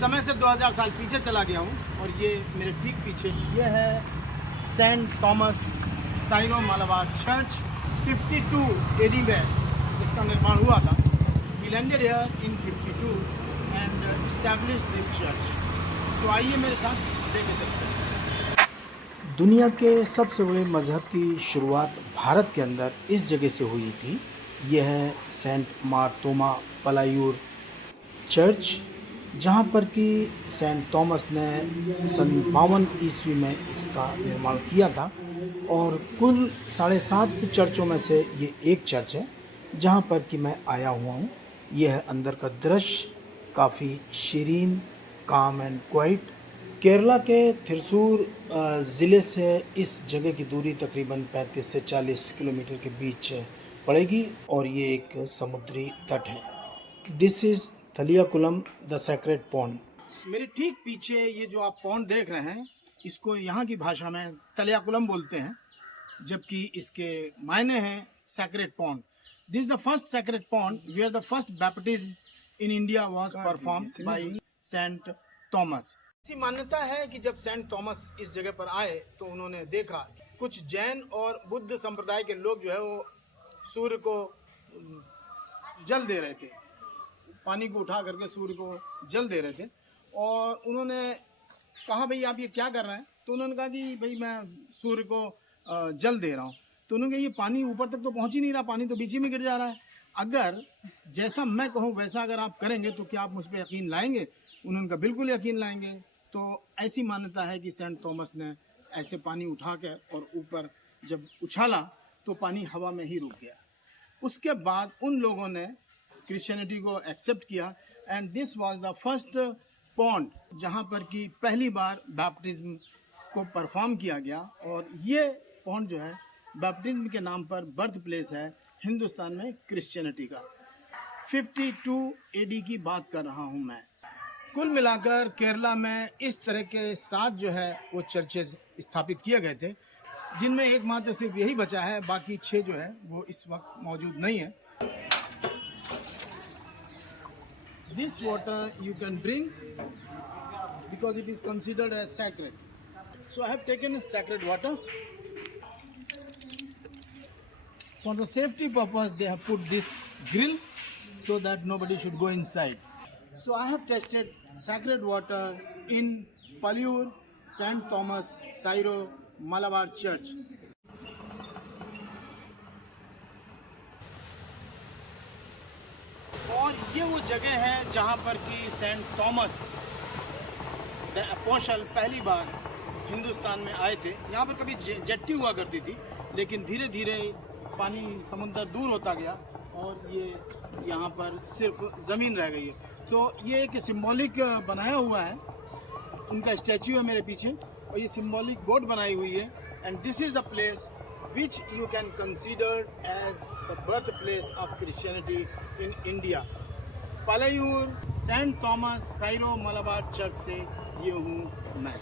समय से 2000 साल पीछे चला गया हूँ और ये मेरे ठीक पीछे ये है Saint Thomas Syro Malabar church 52 AD में इसका निर्माण हुआ था। He landed here in 52 and established this church। तो आइए मेरे साथ देखे चलते हैं। दुनिया के सबसे बड़े मज़हब की शुरुआत भारत के अंदर इस जगह से हुई थी। यह है सेंट मार्तोमा पलायूर चर्च, जहाँ पर कि सेंट थॉमस ने सन 52 ईस्वी में इसका निर्माण किया था और कुल 7.5 चर्चों में से ये एक चर्च है जहाँ पर कि मैं आया हुआ हूँ। यह है अंदर का दृश्य, काफ़ी शीरीन, काम एंड क्वाइट। केरला के थिरसूर ज़िले से इस जगह की दूरी तकरीबन 35 से 40 किलोमीटर के बीच पड़ेगी और ये एक समुद्री तट है। This is Thaliyakulam the sacred pond. मेरे ठीक पीछे ये जो आप पॉन्ड देख रहे हैं, इसको यहाँ की भाषा में तलियाकुलम बोलते हैं, जबकि इसके मायने हैं sacred pond. This is the first sacred pond where the first baptism in India was performed by Saint Thomas. ऐसी मान्यता है कि जब सेंट थॉमस इस जगह पर आए तो उन्होंने देखा कुछ जैन और बुद्ध संप्रदाय के लोग जो है वो सूर्य को जल दे रहे थे, पानी को उठा करके सूर्य को जल दे रहे थे और उन्होंने कहा भाई आप ये क्या कर रहे हैं? तो उन्होंने कहा कि भाई मैं सूर्य को जल दे रहा हूँ। तो उन्होंने कहा ये पानी ऊपर तक तो पहुँच ही नहीं रहा, पानी तो बीच ही में गिर जा रहा है। अगर जैसा मैं कहूँ वैसा अगर आप करेंगे तो क्या आप मुझ पर यकीन लाएंगे? उन्होंने कहा बिल्कुल यकीन लाएंगे। तो ऐसी मान्यता है कि सेंट थॉमस ने ऐसे पानी उठा के और ऊपर जब उछाला तो पानी हवा में ही रुक गया। उसके बाद उन लोगों ने क्रिश्चियनिटी को एक्सेप्ट किया and this was the first pond जहाँ पर कि पहली बार बैप्टिज्म को परफॉर्म किया गया। और ये पॉन्ड जो है बैप्टिज्म के नाम पर बर्थ प्लेस है हिंदुस्तान में क्रिश्चियनिटी का। 52 AD की बात कर रहा हूँ मैं। कुल मिलाकर केरला में इस तरह के 7 जो है वो चर्चेज स्थापित किए गए थे, जिनमें एकमात्र सिर्फ यही बचा है, बाकी 6 जो है वो इस वक्त मौजूद नहीं है। This water you can drink because it is considered as sacred. So I have taken sacred water. For the safety purpose, they have put this grill so that nobody should go inside. So I have tested sacred water in Paliyur St. Thomas Syro Malabar Church. और ये वो जगह है जहाँ पर कि Saint Thomas the apostle पहली बार हिंदुस्तान में आए थे। यहाँ पर कभी जेट्टी हुआ करती थी, लेकिन धीरे धीरे पानी समुद्र दूर होता गया और ये यहाँ पर सिर्फ ज़मीन रह गई है। तो ये एक सिंबॉलिक बनाया हुआ है, उनका स्टैचू है मेरे पीछे और ये सिंबॉलिक बोट बनाई हुई है। And this is the place which you can consider as the birthplace of Christianity in India. Palayur Saint Thomas Syro Malabar Church से ये हूँ मैं।